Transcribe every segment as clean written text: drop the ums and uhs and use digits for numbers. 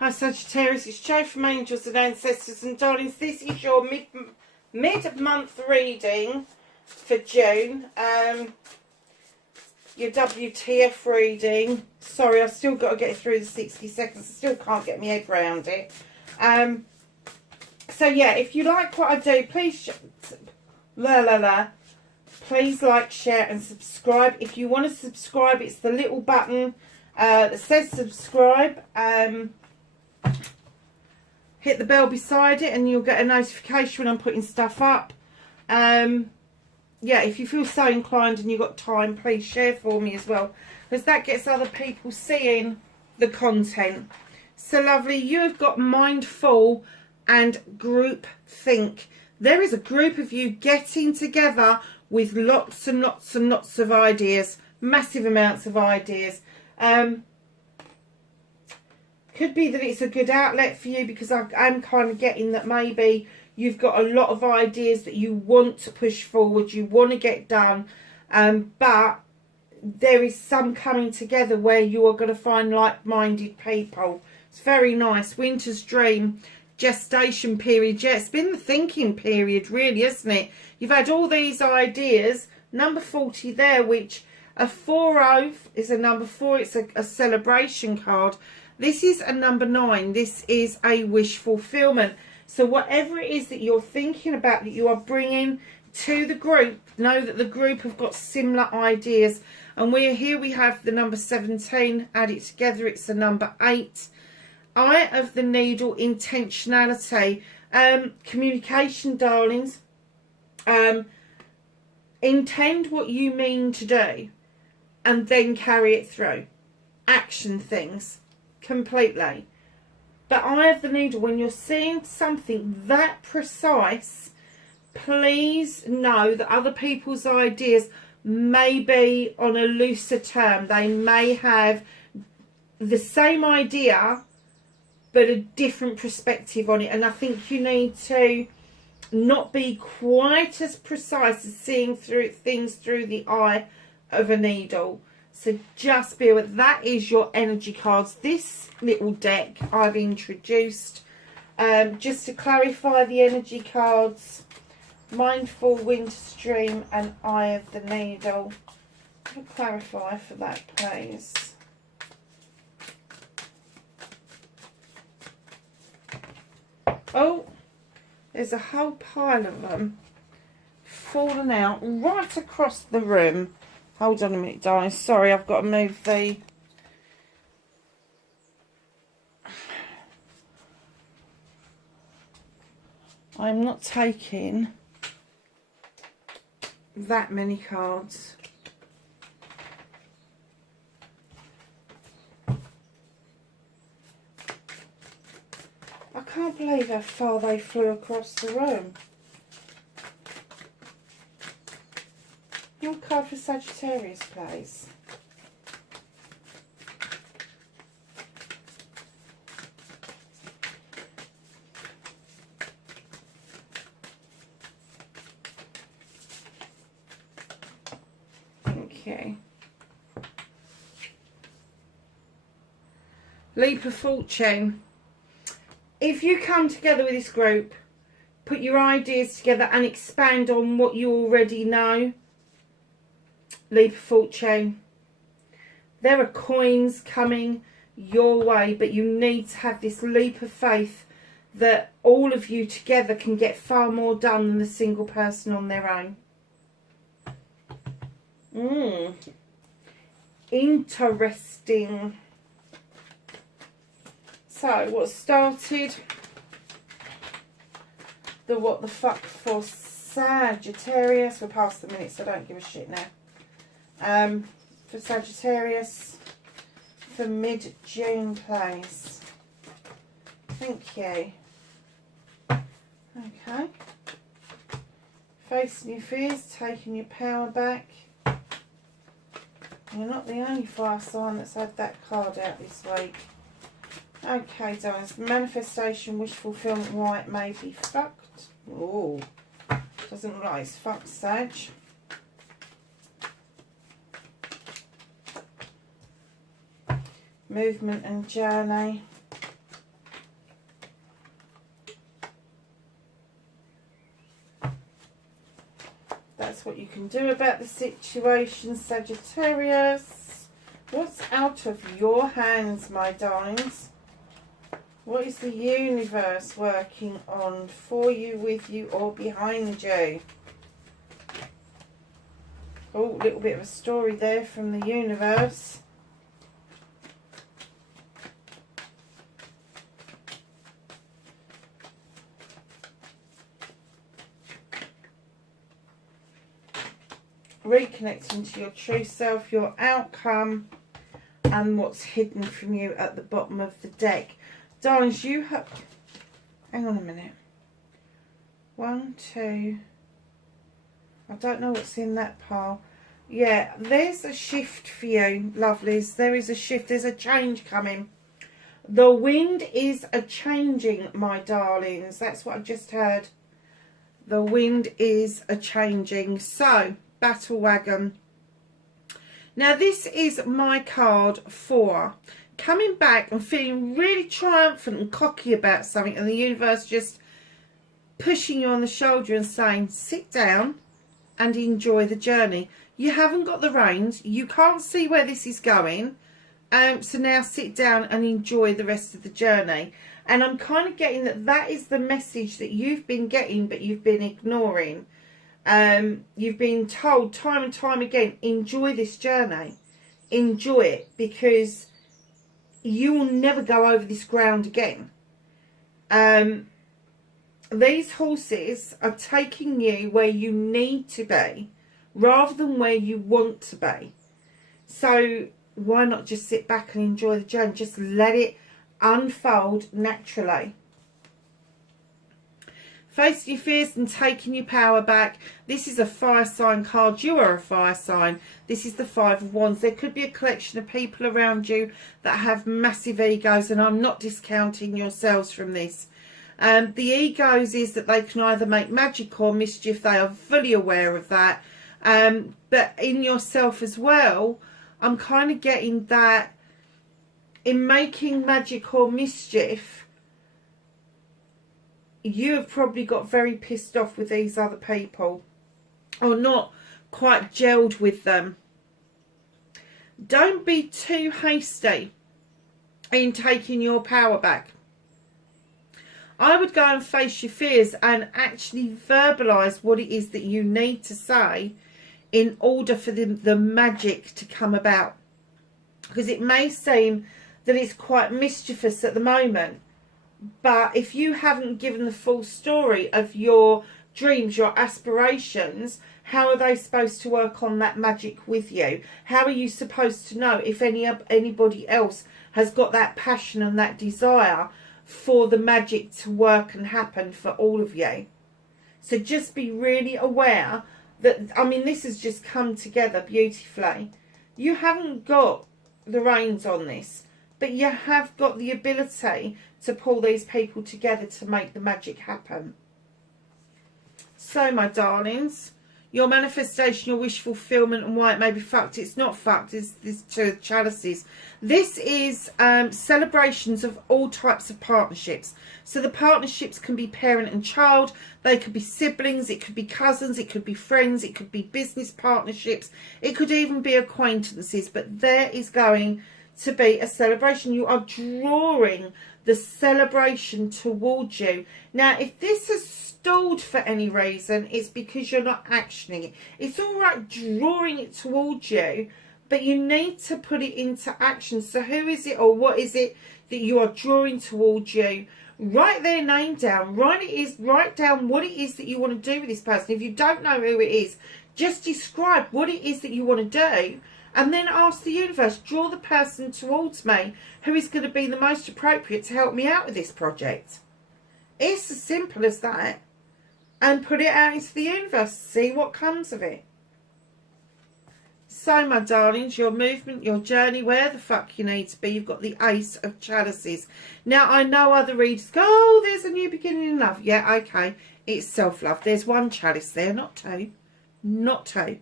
Hi Sagittarius, it's Jo from Angels and Ancestors, and darlings, this is your mid-month reading for June. Your WTF reading. Sorry, I've still got to get through the 60 seconds. I still can't get my head around it. So yeah, if you like what I do, please please like, share and subscribe. If you want to subscribe, it's the little button that says subscribe. Hit the bell beside it and you'll get a notification when I'm putting stuff up. Yeah, if you feel so inclined and you've got time, please share for me as well, because that gets other people seeing the content. So lovely, you have got mindful and group think. There is a group of you getting together with lots and lots and lots of ideas, massive amounts of ideas. Could be that it's a good outlet for you, because I'm kind of getting that maybe you've got a lot of ideas that you want to push forward, you want to get done, but there is some coming together where you are going to find like-minded people. It's very nice. Winter's dream, gestation period. Yeah, it's been the thinking period, really, isn't it? You've had all these ideas. Number 40 there, which a 4 is a number 4. It's a celebration card. This is a number 9. This is a wish fulfillment. So whatever it is that you're thinking about, that you are bringing to the group, know that the group have got similar ideas. And we have the number 17. Add it together, it's the number 8. Eye of the needle, intentionality. Communication, darlings. Intend what you mean to do and then carry it through. Action things. Completely. But eye of the needle, when you're seeing something that precise, please know that other people's ideas may be on a looser term. They may have the same idea but a different perspective on it, and I think you need to not be quite as precise as seeing through things through the eye of a needle. So just be aware, that is your energy cards. This little deck I've introduced just to clarify the energy cards. Mindful, Winter Stream and Eye of the Needle. I'll clarify for that, please. Oh, there's a whole pile of them fallen out right across the room. Hold on a minute, darling. Sorry, I've got to move the... I'm not taking that many cards. I can't believe how far they flew across the room. Your card for Sagittarius, please. Thank you. Leap of fortune. If you come together with this group, put your ideas together and expand on what you already know. Leap of fortune. There are coins coming your way, but you need to have this leap of faith that all of you together can get far more done than a single person on their own. Interesting. So, what started the what the fuck for Sagittarius? We're past the minute, so I don't give a shit now. For Sagittarius, for mid-June, please. Thank you. Okay. Facing your fears, taking your power back. You're not the only fire sign that's had that card out this week. Okay, darlings. Manifestation, wish fulfillment, why it may be fucked. Oh, doesn't look like it's fucked, Sag. Movement and journey. can do about the situation, Sagittarius. What's out of your hands, my darlings? What is the universe working on for you, with you, or behind you? Oh, a little bit of a story there from the universe. Reconnecting to your true self, your outcome, and what's hidden from you at the bottom of the deck. Darlings, you have... Hang on a minute. 1, 2... I don't know what's in that pile. Yeah, there's a shift for you, lovelies. There is a shift. There's a change coming. The wind is a-changing, my darlings. That's what I just heard. The wind is a-changing. So, Battle Wagon. Now, this is my card for coming back and feeling really triumphant and cocky about something, and the universe just pushing you on the shoulder and saying, sit down and enjoy the journey. You haven't got the reins. You can't see where this is going. So now sit down and enjoy the rest of the journey. And I'm kind of getting that that is the message that you've been getting, but you've been ignoring. You've been told time and time again, enjoy this journey. Enjoy it, because you will never go over this ground again. These horses are taking you where you need to be rather than where you want to be. So why not just sit back and enjoy the journey? Just let it unfold naturally. Facing your fears and taking your power back. This is a fire sign card. You are a fire sign. This is the 5 of Wands. There could be a collection of people around you that have massive egos, and I'm not discounting yourselves from this. The egos is that they can either make magic or mischief. They are fully aware of that. But in yourself as well, I'm kind of getting that in making magic or mischief, you have probably got very pissed off with these other people, or not quite gelled with them. Don't be too hasty in taking your power back. I would go and face your fears and actually verbalise what it is that you need to say in order for the magic to come about. Because it may seem that it's quite mischievous at the moment, but if you haven't given the full story of your dreams, your aspirations, how are they supposed to work on that magic with you? How are you supposed to know if anybody else has got that passion and that desire for the magic to work and happen for all of you? So just be really aware that, I mean, this has just come together beautifully. You haven't got the reins on this, but you have got the ability to pull these people together to make the magic happen. So, my darlings, your manifestation, your wish fulfillment, and why it may be fucked. It's not fucked. It's this 2 of chalices. This is celebrations of all types of partnerships. So the partnerships can be parent and child. They could be siblings. It could be cousins. It could be friends. It could be business partnerships. It could even be acquaintances. But there is going to be a celebration. You are drawing the celebration towards you. Now, if this has stalled for any reason, it's because you're not actioning it. It's all right drawing it towards you, but you need to put it into action. So who is it, or what is it that you are drawing towards you? Write their name down. Write down what it is that you want to do with this person. If you don't know who it is, just describe what it is that you want to do, and then ask the universe, draw the person towards me who is going to be the most appropriate to help me out with this project. It's as simple as that. And put it out into the universe. See what comes of it. So, my darlings, your movement, your journey, where the fuck you need to be. You've got the Ace of Chalices. Now, I know other readers go, oh, there's a new beginning in love. Yeah, okay. It's self-love. There's 1 chalice there, not 2. Not 2.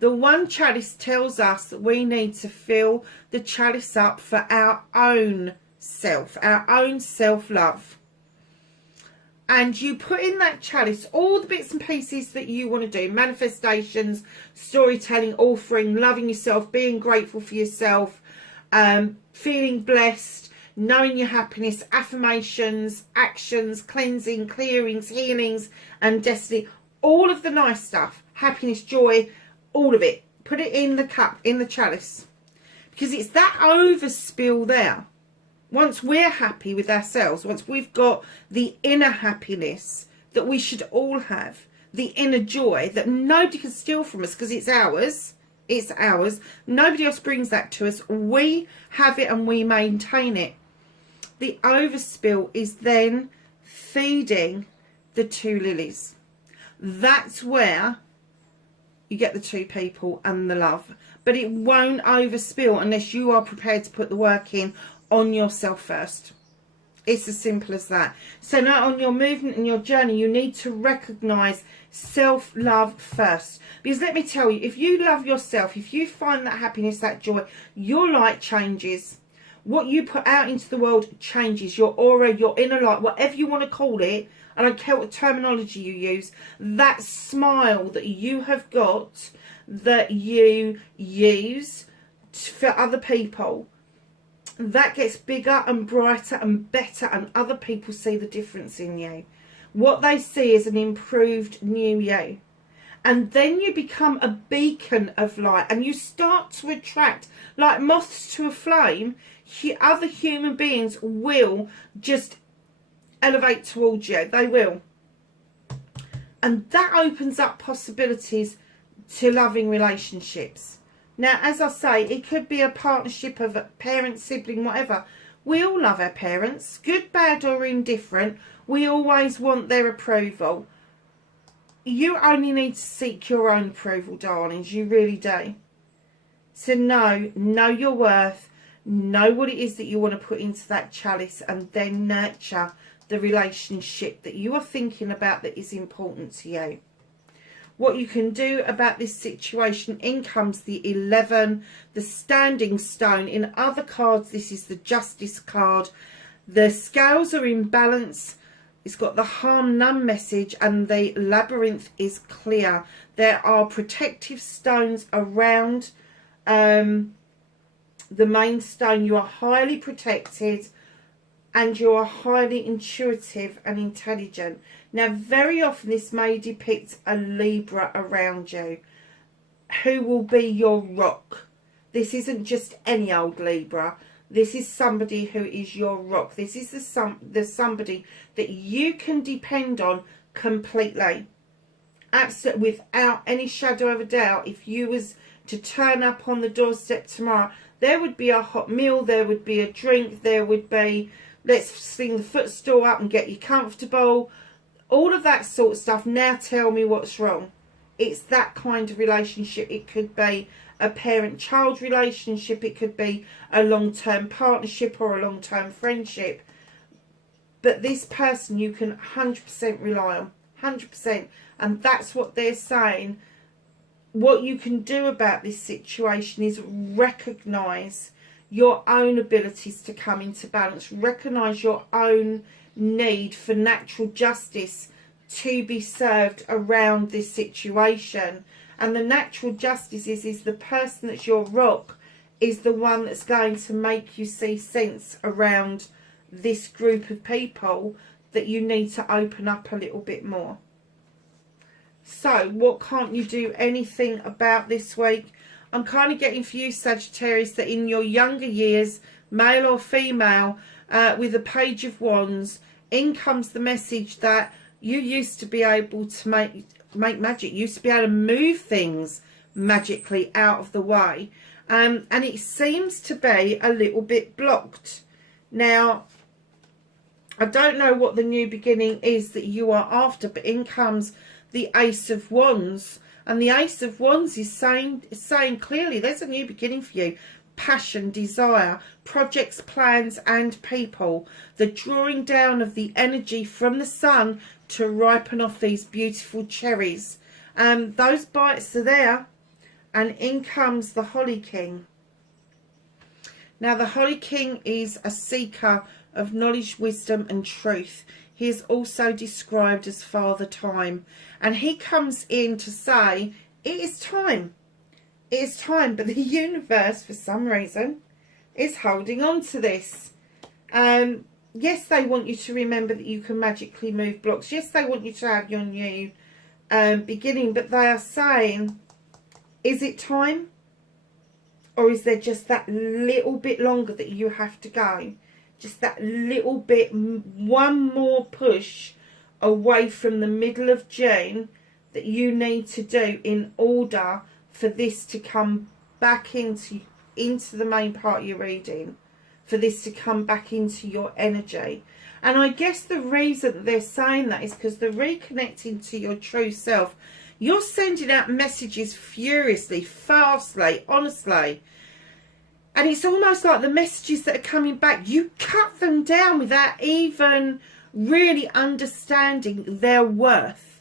The 1 chalice tells us that we need to fill the chalice up for our own self, our own self-love. and you put in that chalice all the bits and pieces that you want to do. Manifestations, storytelling, offering, loving yourself, being grateful for yourself, feeling blessed, knowing your happiness, affirmations, actions, cleansing, clearings, healings, and destiny. All of the nice stuff, happiness, joy, all of it. Put it in the cup, in the chalice. Because it's that overspill there. Once we're happy with ourselves, once we've got the inner happiness that we should all have, the inner joy that nobody can steal from us because it's ours. It's ours. Nobody else brings that to us. We have it and we maintain it. The overspill is then feeding the two lilies. That's where you get the two people and the love. But it won't overspill unless you are prepared to put the work in on yourself first. It's as simple as that. So now on your movement and your journey, you need to recognise self-love first. Because let me tell you, if you love yourself, if you find that happiness, that joy, your light changes. What you put out into the world changes. Your aura, your inner light, whatever you want to call it, I don't care what terminology you use, that smile that you have got, that you use for other people, that gets bigger and brighter and better, and other people see the difference in you. What they see is an improved new you. And then you become a beacon of light, and you start to attract, like moths to a flame, other human beings will just elevate towards you. They will. And that opens up possibilities to loving relationships. Now, as I say, it could be a partnership of a parent, sibling, whatever. We all love our parents, good, bad or indifferent. We always want their approval. You only need to seek your own approval, darlings. You really do. So know your worth. Know what it is that you want to put into that chalice, and then nurture the relationship that you are thinking about that is important to you. What you can do about this situation, in comes the 11, the standing stone. In other cards, this is the Justice card. The scales are in balance. It's got the harm none message, and the labyrinth is clear. There are protective stones around the main stone. You are highly protected, and you are highly intuitive and intelligent. Now, very often this may depict a Libra around you who will be your rock. This isn't just any old Libra. This is somebody who is your rock. This is the somebody that you can depend on completely. Absolutely, without any shadow of a doubt. If you was to turn up on the doorstep tomorrow, there would be a hot meal, there would be a drink, there would be, let's sling the footstool up and get you comfortable. All of that sort of stuff. Now tell me what's wrong. It's that kind of relationship. It could be a parent-child relationship. It could be a long-term partnership or a long-term friendship. But this person you can 100% rely on. 100%. And that's what they're saying. What you can do about this situation is recognise your own abilities to come into balance. Recognise your own need for natural justice to be served around this situation. And the natural justice is the person that's your rock is the one that's going to make you see sense around this group of people that you need to open up a little bit more. So what can't you do anything about this week? I'm kind of getting for you, Sagittarius, that in your younger years, male or female, with the Page of Wands, in comes the message that you used to be able to make magic. You used to be able to move things magically out of the way. And it seems to be a little bit blocked. Now, I don't know what the new beginning is that you are after, but in comes the Ace of Wands. And the Ace of Wands is saying clearly there's a new beginning for you. Passion, desire, projects, plans and people. The drawing down of the energy from the sun to ripen off these beautiful cherries. Those bites are there. And in comes the Holly King. Now the Holly King is a seeker of knowledge, wisdom and truth. he is also described as Father Time. And he comes in to say, it is time. It is time. But the universe, for some reason, is holding on to this. Yes, they want you to remember that you can magically move blocks. Yes, they want you to have your new beginning. But they are saying, is it time? Or is there just that little bit longer that you have to go? Just that little bit, one more push away from the middle of June that you need to do in order for this to come back into the main part of your reading, for this to come back into your energy. And I guess the reason that they're saying that is because they're reconnecting to your true self. You're sending out messages furiously, fastly, honestly. And it's almost like the messages that are coming back, you cut them down without even really understanding their worth.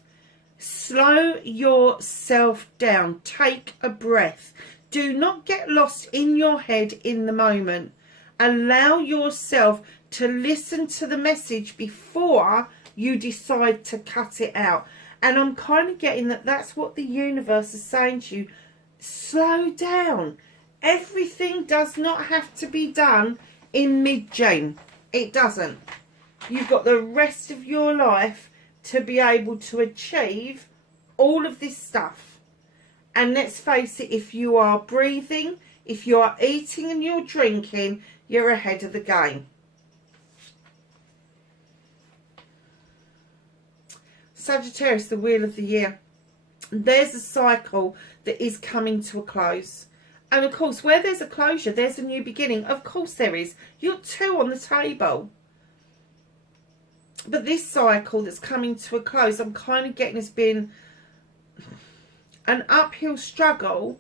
Slow yourself down. Take a breath. Do not get lost in your head in the moment. Allow yourself to listen to the message before you decide to cut it out. And I'm kind of getting that that's what the universe is saying to you. Slow down. Everything does not have to be done in mid-June. It doesn't. You've got the rest of your life to be able to achieve all of this stuff. And let's face it, if you are breathing, if you are eating and you're drinking, you're ahead of the game. Sagittarius, the wheel of the year. There's a cycle that is coming to a close. And of course, where there's a closure, there's a new beginning. Of course there is. You're 2 on the table. But this cycle that's coming to a close, I'm kind of getting has been an uphill struggle.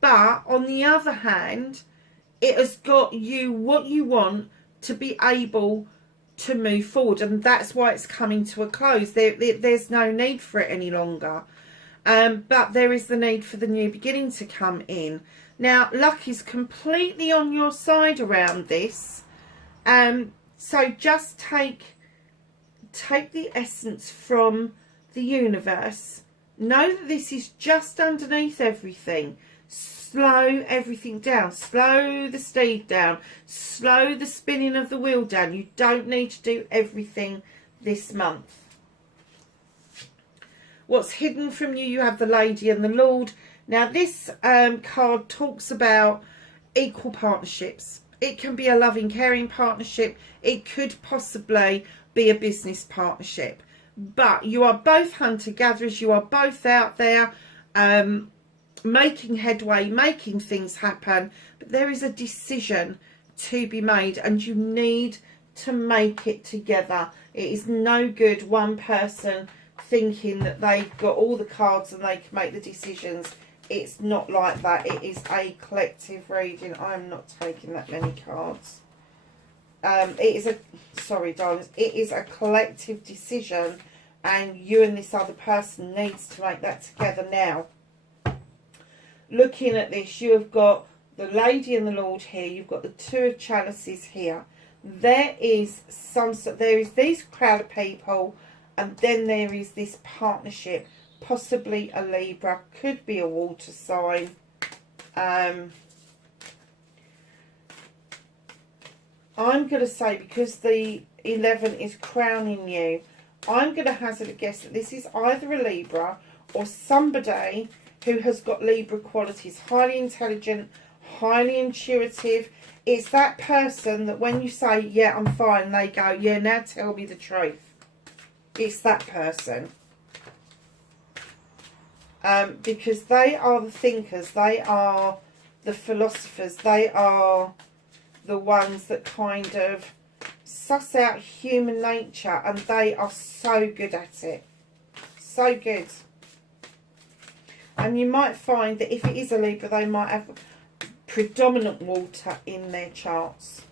But on the other hand, it has got you what you want to be able to move forward. And that's why it's coming to a close. There's no need for it any longer. But there is the need for the new beginning to come in. Now, luck is completely on your side around this. So just take the essence from the universe. Know that this is just underneath everything. Slow everything down. Slow the steed down. Slow the spinning of the wheel down. You don't need to do everything this month. What's hidden from you? You have the Lady and the Lord. Now this card talks about equal partnerships. It can be a loving, caring partnership. It could possibly be a business partnership. But you are both hunter-gatherers. You are both out there making headway, making things happen. But there is a decision to be made and you need to make it together. It is no good one person thinking that they've got all the cards and they can make the decisions. It's not like that. It is a collective reading. I'm not taking that many cards. It is a, sorry darlings, it is a collective decision and you and this other person needs to make that together now. Looking at this, you have got the Lady and the Lord here. You've got the 2 of Chalices here. There is these crowd of people. And then there is this partnership, possibly a Libra, could be a water sign. I'm going to say, because the 11 is crowning you, I'm going to hazard a guess that this is either a Libra or somebody who has got Libra qualities. Highly intelligent, highly intuitive. It's that person that when you say, yeah, I'm fine, they go, yeah, now tell me the truth. It's that person. Because they are the thinkers. They are the philosophers. They are the ones that kind of suss out human nature. And they are so good at it. So good. And you might find that if it is a Libra, they might have predominant water in their charts.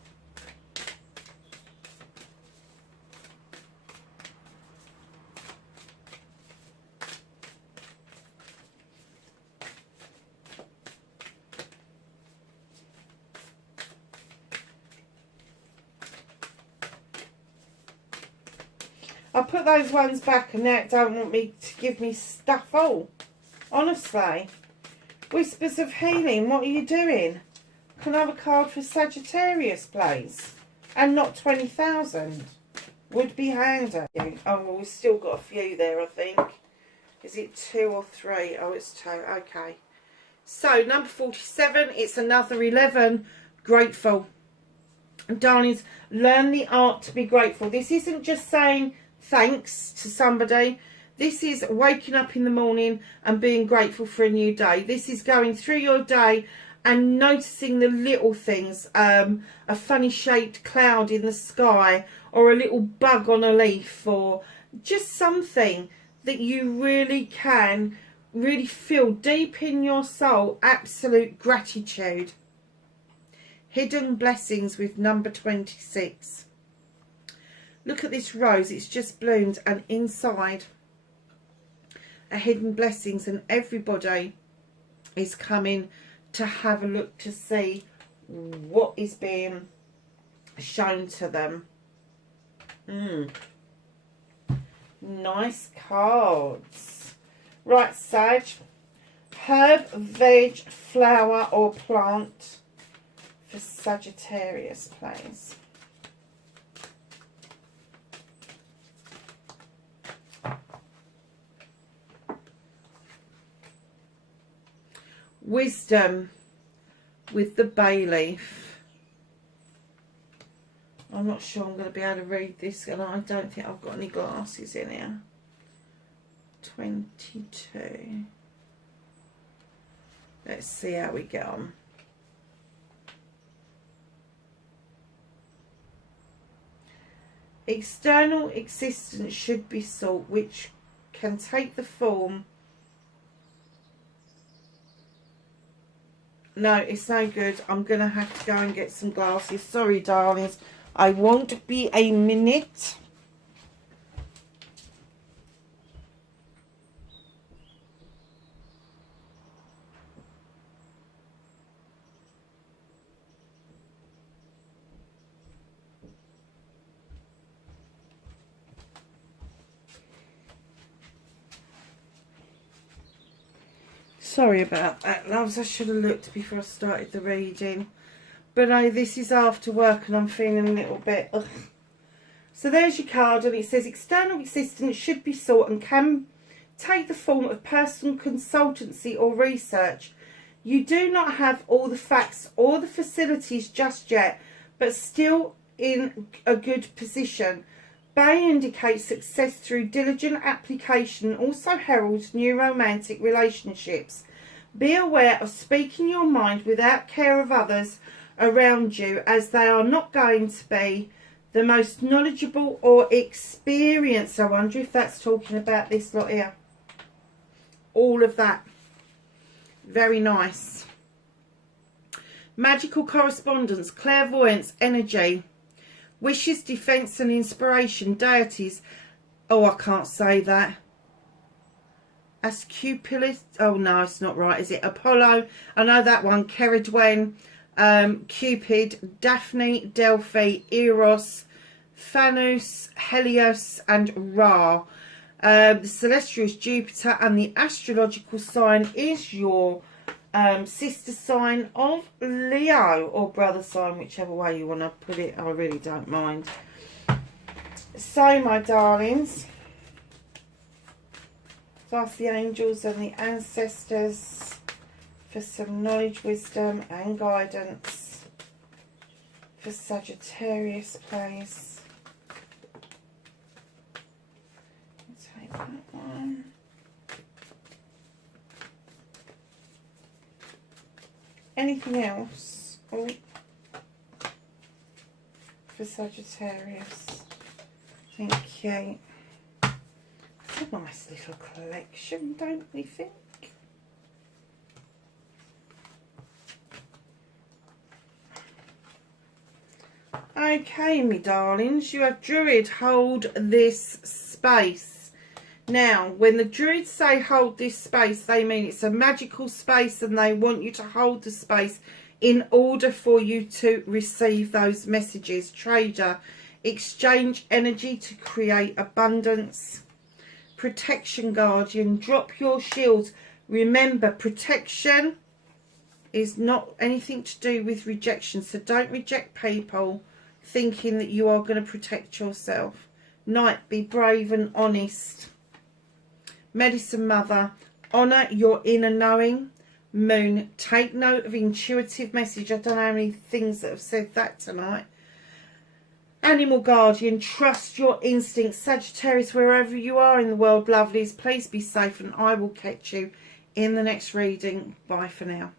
I put those ones back and now it don't want me to give me stuff all. Honestly. Whispers of Healing, what are you doing? Can I have a card for Sagittarius, please? And not 20,000. Would be handy. Oh, well, we've still got a few there, I think. Is it 2 or 3? Oh, it's 2. Okay. So, number 47, it's another 11. Grateful. And darlings, learn the art to be grateful. This isn't just saying thanks to somebody. This is waking up in the morning and being grateful for a new day. This is going through your day and noticing the little things. A funny shaped cloud in the sky, or a little bug on a leaf, or just something that you really can really feel deep in your soul absolute gratitude. Hidden blessings with number 26. Look at this rose, it's just bloomed, and inside are hidden blessings, and everybody is coming to have a look to see what is being shown to them. Nice cards. Right, Sag. Herb, veg, flower or plant for Sagittarius, please. Wisdom with the bay leaf. I'm not sure I'm going to be able to read this, and I don't think I've got any glasses in here. 22. Let's see how we get on. External existence should be sought, which can take the form. No, it's no good. I'm going to have to go and get some glasses. Sorry, darlings. I won't be a minute. Sorry about that, loves. I should have looked before I started the reading. But this is after work and I'm feeling a little bit... Ugh. So there's your card, and it says external existence should be sought and can take the form of personal consultancy or research. You do not have all the facts or the facilities just yet, but still in a good position. Bay indicates success through diligent application and also heralds new romantic relationships. Be aware of speaking your mind without care of others around you, as they are not going to be the most knowledgeable or experienced. I wonder if that's talking about this lot here. All of that. Very nice. Magical correspondence, clairvoyance, energy. Wishes, defense and inspiration, deities. Oh, I can't say that. Asclepius. Oh, no, it's not right, is it? Apollo. I know that one. Ceridwen, Cupid, Daphne, Delphi, Eros, Phanos, Helios and Ra. The celestial is Jupiter, and the astrological sign is your sister sign of Leo, or brother sign, whichever way you want to put it. I really don't mind. So, my darlings, ask the angels and the ancestors for some knowledge, wisdom and guidance for Sagittarius, please. Let's take that one. Anything else? Oh, for Sagittarius. Thank you. It's a nice little collection, don't we think? Okay, me darlings, you have Druid hold this space. Now, when the Druids say hold this space, they mean it's a magical space and they want you to hold the space in order for you to receive those messages. Trader, Exchange energy to create abundance. Protection, Guardian. Drop your shields. Remember, protection is not anything to do with rejection. So don't reject people thinking that you are going to protect yourself. Knight, be brave and honest. Medicine Mother, honour your inner knowing. Moon, take note of intuitive message. I don't know how many things that have said that tonight. Animal Guardian, trust your instincts. Sagittarius, wherever you are in the world, lovelies, please be safe, and I will catch you in the next reading. Bye for now.